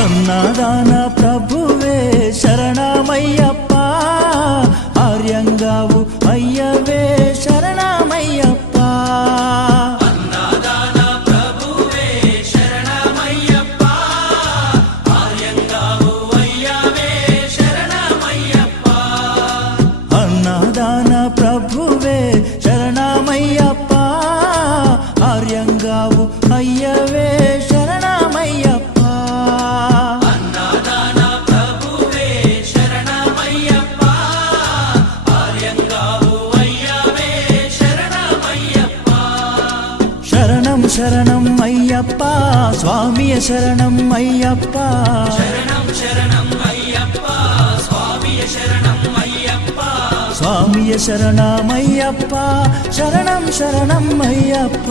అన్నదాన ప్రభువే శరణమయ్యప్ప, ఆర్యంగావు అయ్యవే శరణమయ్యప్ప. అన్నదాన ప్రభువే శరణమయ్యప్ప, ఆర్యంగావు అయ్యవే శరణమయ్యప్ప. అన్నదాన ప్రభువే శరణమయ్యప్ప, ఆర్యంగావు అయ్యవే శరణమయ్యప్ప. అన్నదాన ప్రభువే శరణమయ్యప్ప, ఆర్యంగావు అయ్యవే శరణమయ్యప్ప. శరణం శరణం అయ్యప్ప, స్వామియ శరణం అయ్యప్ప. శరణం శరణం అయ్యప్ప, స్వామియ శరణం అయ్యప్ప. స్వామియ శరణమయ్యప్ప, శరణం శరణం అయ్యప్ప.